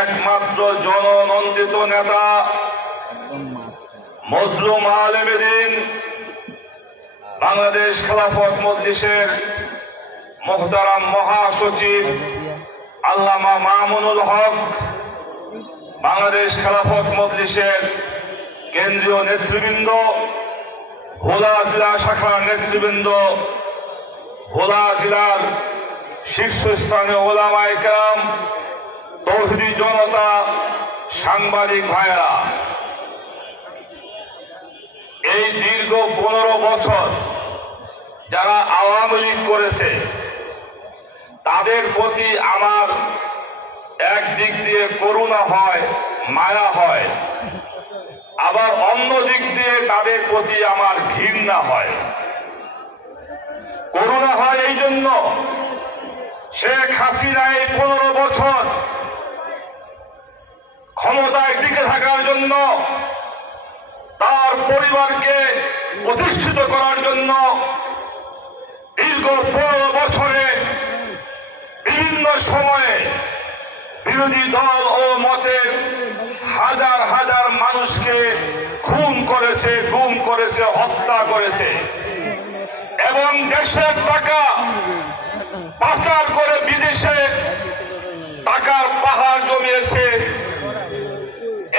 একমাত্র জননন্দিত নেতা মজলুম আলেমে দ্বীন বাংলাদেশ খেলাফত মজলিসের মুহতারাম মহাসচিব আল্লামা মামুনুল হক, বাংলাদেশ খেলাফত মজলিসের কেন্দ্রীয় নেতৃবৃন্দ, ভোলা জেলা শাখার নেতৃবৃন্দ, ভোলা জেলার শীর্ষস্থানীয় ওলামায়ে কেরাম, তৌহিদি জনতা, সাংবাদিক ভাইয়েরা, এই দীর্ঘ 15 বছর যারা আওয়ামী লীগ করেছে তাদের প্রতি আমার এক দিক দিয়ে করুণা হয়, মায়া হয়, আবার অন্য দিক দিয়ে তাদের প্রতি আমার ঘৃণা হয়। করুণা হয় এই জন্য, শেখ হাসিনা এই 15 বছর ক্ষমতায় টিকে থাকার জন্য, তার পরিবারকে প্রতিষ্ঠিত করার জন্য দীর্ঘ 15 বছরে বিভিন্ন সময়ে বিরোধী দল ও মতের হাজার হাজার মানুষকে খুন করেছে, গুম করেছে, হত্যা করেছে এবং দেশের টাকা পাচার করে বিদেশে টাকার পাহাড় জমিয়েছে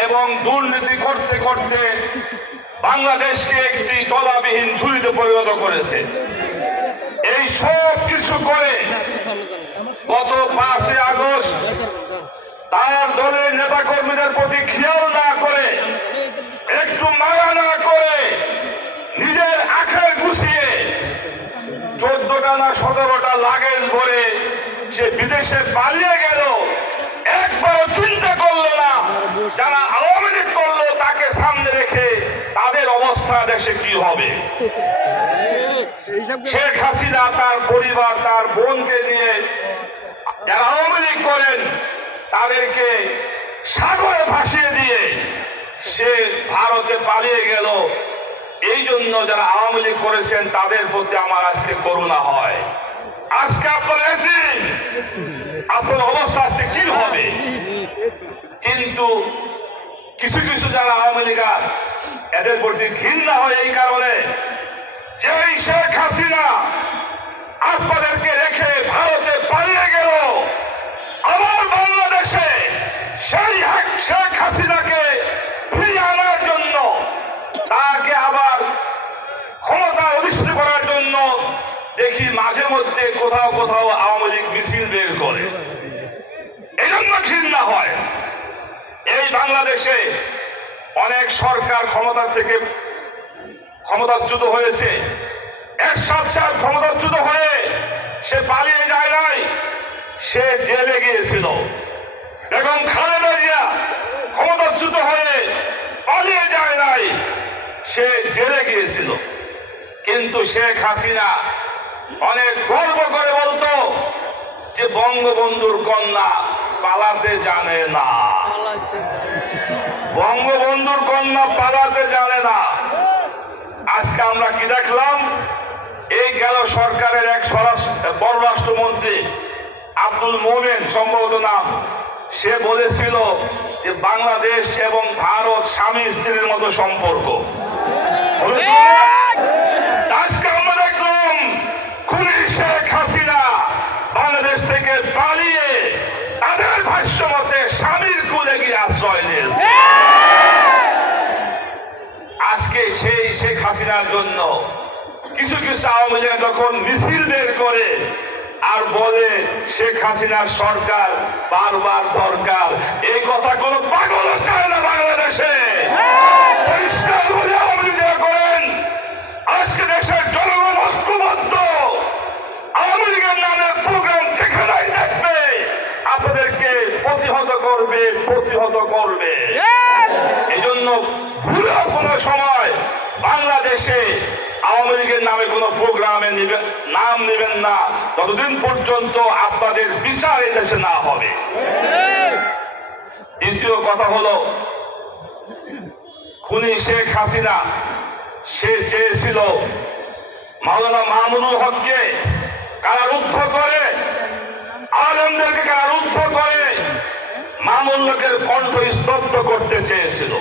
এবং দুর্নীতি করতে করতে বাংলাদেশকে একটি তলাবিহীন ঝুড়িতে পরিণত করেছে। এই সব কিছু করে গত 5 আগস্ট তার দলের নেতা কর্মীদের প্রতি খেয়াল না করে, একটু মায়া না করে, নিজের আখের গুছিয়ে 14টা না 17টা লাগেজ ভরে সে বিদেশে পালিয়ে গেল। একবারও চিন্তা করলো না যারা আওয়ামী লীগ করলো তাকে সামনে রেখে তাদের অবস্থা দেশে কি হবে। শেখ হাসিনা তার পরিবার, তার বোনকে নিয়ে যারা আওয়ামী লীগ করেন তাদেরকে সাগরে ভাসিয়ে দিয়ে সে ভারতে পালিয়ে গেল। এই জন্য যারা আওয়ামী লীগ করেছেন তাদের প্রতি আমার আজকে করুণা হয়। আজকে আপনার অবস্থা আজকে কি হবে। কিন্তু কিছু কিছু যারা আওয়ামী লীগার এদের প্রতি ঘৃণা হয় এই কারণে যে এই শেখ হাসিনা আপনাদেরকে রেখে ভারতে পালিয়ে গেল, আমার বাংলাদেশে সেই শেখ হাসিনাকে ফিরিয়ে আনার জন্য, তাকে আবার ক্ষমতা অধিষ্ঠিত করার জন্য দেখি মাঝে মধ্যে কোথাও কোথাও আওয়ামী লীগ মিছিল বের করে। এই জন্য ঘৃণা হয়। এই বাংলাদেশে অনেক সরকার ক্ষমতা থেকে ক্ষমতাচ্যুত হয়েছে। এরশাদ সাহেব ক্ষমতাচ্যুত হয়ে সে পালিয়ে যায় নাই, সে জেলে গিয়েছিল। বেগম খালেদা জিয়া ক্ষমতাচ্যুত হয়ে পালিয়ে যায় নাই, সে জেলে গিয়েছিল। কিন্তু শেখ হাসিনা অনেক গর্ব করে বলতো যে বঙ্গবন্ধুর কন্যা পালাতে জানে না, বঙ্গবন্ধুর কন্যা পালাতে জানে না। আজকে আমরা কি দেখলাম, এই গেল সরকারের এক পররাষ্ট্রমন্ত্রী আব্দুল মোমেন সম্ভবত নাম, সে বলেছিল যে বাংলাদেশ এবং ভারত স্বামী স্ত্রীর মতো সম্পর্ক। আজকে আমরা দেখলাম খুনি শেখ হাসিনা বাংলাদেশ থেকে পালিয়ে তাদের ভাষ্য মতে স্বামীর কুলে গিয়ে আশ্রয় নিয়েছে। আজকে সেই শেখ হাসিনার জন্য কিছু কিছু আওয়ামী লীগ যখন মিছিল বের করে আর বলে শেখ হাসিনার সরকার বারবার দরকার, এই কথা কোনো পাগল চায় না বাংলাদেশে। পরিষ্কার বলে আওয়ামী লীগ করেন। আজকে দেশের জনগণ ঐক্যবদ্ধ। আওয়ামী লীগের নামে প্রোগ্রাম যেখানেই দেখবে আপনাদেরকে প্রতিহত করবে, প্রতিহত করবে। এই জন্য ভুলেও কোনো সময় বাংলাদেশে আওয়ামী লীগের নামে কোনো প্রোগ্রামে নাম নেবেন না ততদিন পর্যন্ত আপনাদের বিচার এই দেশে না হবে। দ্বিতীয় কথা হলো, খুনি শেখ হাসিনা সে চেয়েছিল মাওলানা মামুনুল হককে কারারুদ্ধ করে, আলেমদেরকে কারারুদ্ধ করে মামুন হকের কণ্ঠ স্তব্ধ করতে চেয়েছিল।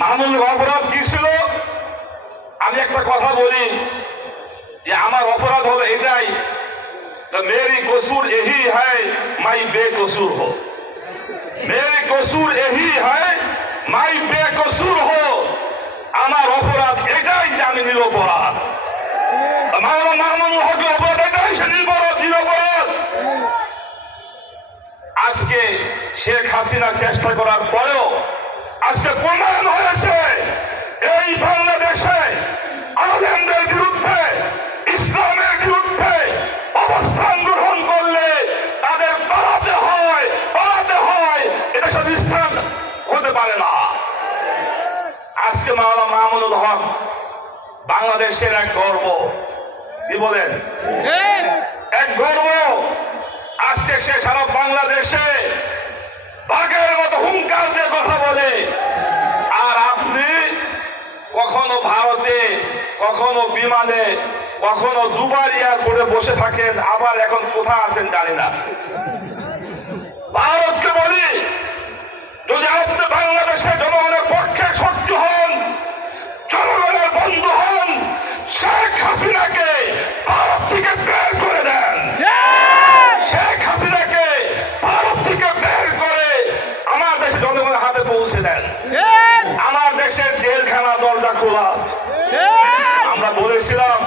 মামুন অপরাধ কি ছিল? আমি একটা কথা বলি যে আমার অপরাধ হলো এটাই, मेरी कसूर यही है मैं बेकसूर हो, मेरी कसूर यही है मैं बेकसूर हो। আমার অপরাধ এটাই যে আমি নিরপরাধ। মামুনুল হকের অপরাধ এটাই, সে নিরপরাধ। আজকে শেখ হাসিনা চেষ্টা করার পরেও আজকে প্রমাণ হয়েছে এই বাংলাদেশে আলেমদের বিরুদ্ধে, ইসলামের বিরুদ্ধে অবস্থান গ্রহণ করলে তাদের পালাতে হয়। এটা সাথে ইসলাম হতে পারে না। আজকে মাওলানা মামুনুল হক বাংলাদেশের এক গর্ব। কি বলেন? এক গর্ব। আজকে সে সারা বাংলাদেশে বাঘের মতো হুঙ্কার দিয়ে কথা বলে, আর আপনি কখনো ভারতে, কখনো বিমানে, কখনো দুবার এয়ারপোর্টে বসে থাকেন, আবার এখন কোথায় আছেন জানি না। ভারতকে বলি, যদি আপনি বাংলাদেশের জনগণের পক্ষে শক্তি হন, জনগণের বন্ধু হন, শেখ হাসিনাকে ভারত থেকে বের করে দেন। শেখ হাসিনাকে ভারত থেকে বের করে আমার দেশের জনগণের হাতে পৌঁছে দেন। আমার দেশের জেলখানা দরজা খোলা আছে। আমরা বলেছিলাম,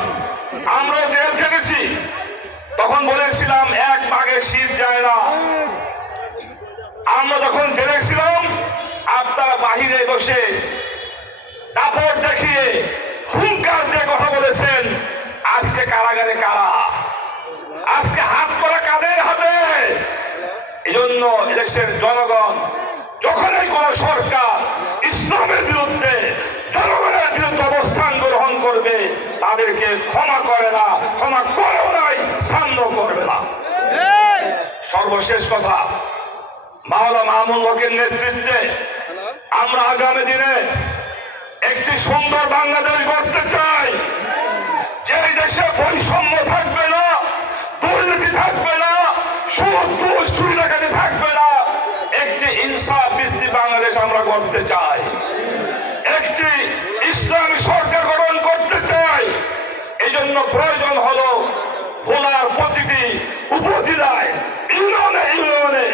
আমরা জেল খেটেছি, তখন বলেছিলাম এক ভাগে শীত যায় না। আমরা যখন জেলে ছিলাম আপনারা বাহিরে বসে দাপট দেখিয়ে হুঙ্কার দিয়ে কথা বলেছেন। আজকে কারাগারে কারা? আজকে হাত করা কাদের হাতে? এই জন্য দেশের জনগণ যখনই কোন সরকার ইসলামের বিরুদ্ধে, জনগণের বিরুদ্ধে অবস্থান গ্রহণ করবে তাদেরকে ক্ষমা করে না, ক্ষমা করেও নাই, সান্দ করবে না। সর্বশেষ কথা, মাওলানা মামুনুল হকের নেতৃত্বে আমরা আগামী দিনে একটি সুন্দর বাংলাদেশ গড়তে চাই, যে দেশে বৈষম্য থাকবে না, দুর্নীতি থাকবে না, সুদ ঘুষ চুরি ডাকাতি থাকবে না। একটি ইনসাফ ভিত্তিক বাংলাদেশ আমরা গড়তে চাই, একটি ইসলামী সরকার গঠন করতে চাই। এই জন্য প্রয়োজন হলো ভোলার প্রতিটি উপজেলায়, ইউনিয়নে,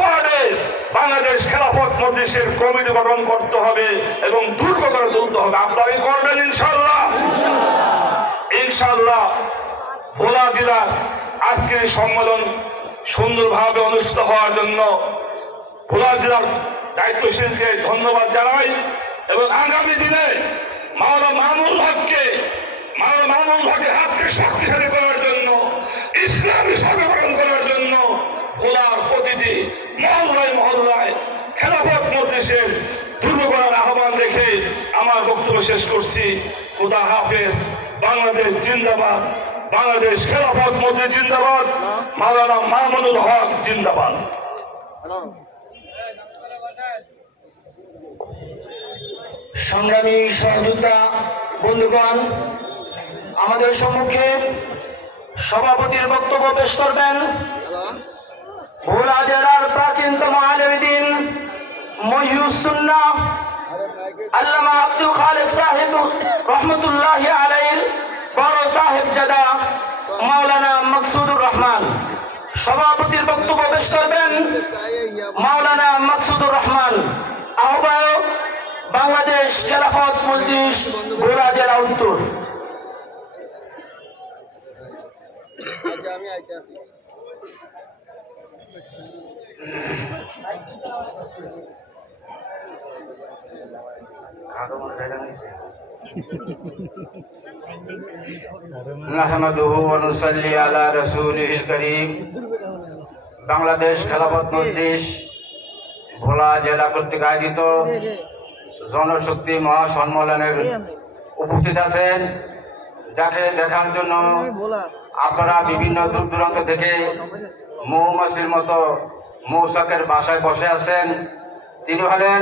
ওয়ার্ডে বাংলাদেশ খেলাফত মজলিসের কমিটি গঠন করতে হবে এবং দুর্গ করে তুলতে হবে। আপনারা করবেন ইনশাল্লাহ? ইনশাল্লাহ। ভোলা জেলার আজকের এই সম্মেলন সুন্দরভাবে অনুষ্ঠিত হওয়ার জন্য ভোলা জেলার দায়িত্বশীলকে ধন্যবাদ জানাই এবং আগামী দিনে মাওলানা মামুনুল হকের হাতকে শক্তিশালী করার জন্য, ইসলামী সরকার গঠন করার জন্য ভোলার প্রতিটি মহল্লায় খেলাফত মজলিসের দুর্গ করার আহ্বান রেখে আমার বক্তব্য শেষ করছি। খোদা হাফেজ। বাংলাদেশ জিন্দাবাদ। বাংলাদেশ খেলাফত মজলিস জিন্দাবাদ। মাওলানা মামুনুল হক জিন্দাবাদ। সংগ্রামী সহযোদ্ধা বন্ধুগণ, আমাদের সম্মুখে সভাপতির বক্তব্য পেশ করবেন ভোলা জেলার প্রাচীনতম আলেমদ্বীন মহিউসুন্নাহ আল্লামা আব্দুল খালেক সাহেব রহমতুল্লাহি আলাইহির বড় সাহেবজাদা মাওলানা মাকসুদুর রহমান। সভাপতির বক্তব্য পেশ করবেন মাওলানা মাকসুদুর রহমান, আহ্বায়ক বাংলাদেশ খেলাফত মজলিস ভোলা জেলা উত্তর। নাহমাদুহু ওয়া নুসাল্লি আলা রাসূলিহিল কারীম। বাংলাদেশ খেলাফত মজলিস ভোলা জেলা কর্তৃক আয়োজিত জনশক্তি মহাসম্মেলনের উপস্থিত আছেন, যাকে দেখার জন্য আপনারা বিভিন্ন দূর দূরান্ত থেকে মৌমাছির মতো মৌচাকের বাসায় বসে আছেন। তিনি হলেন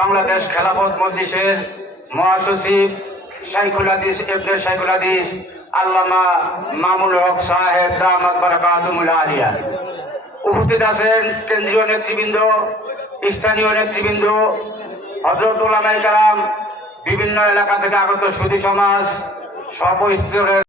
বাংলাদেশ খেলাফত মজলিসের মহাসচিব শাইখুল হাদিস ইবনে শাইখুল হাদিস আল্লামা মামুনুল হক সাহেব দামাত বারাকাতুহুল আলিয়া। উপস্থিত আছেন কেন্দ্রীয় নেতৃবৃন্দ, স্থানীয় নেতৃবৃন্দ, হযরত উলামায়ে কেরাম, বিভিন্ন এলাকা থেকে আগত সুধী সমাজ, সর্বস্তরের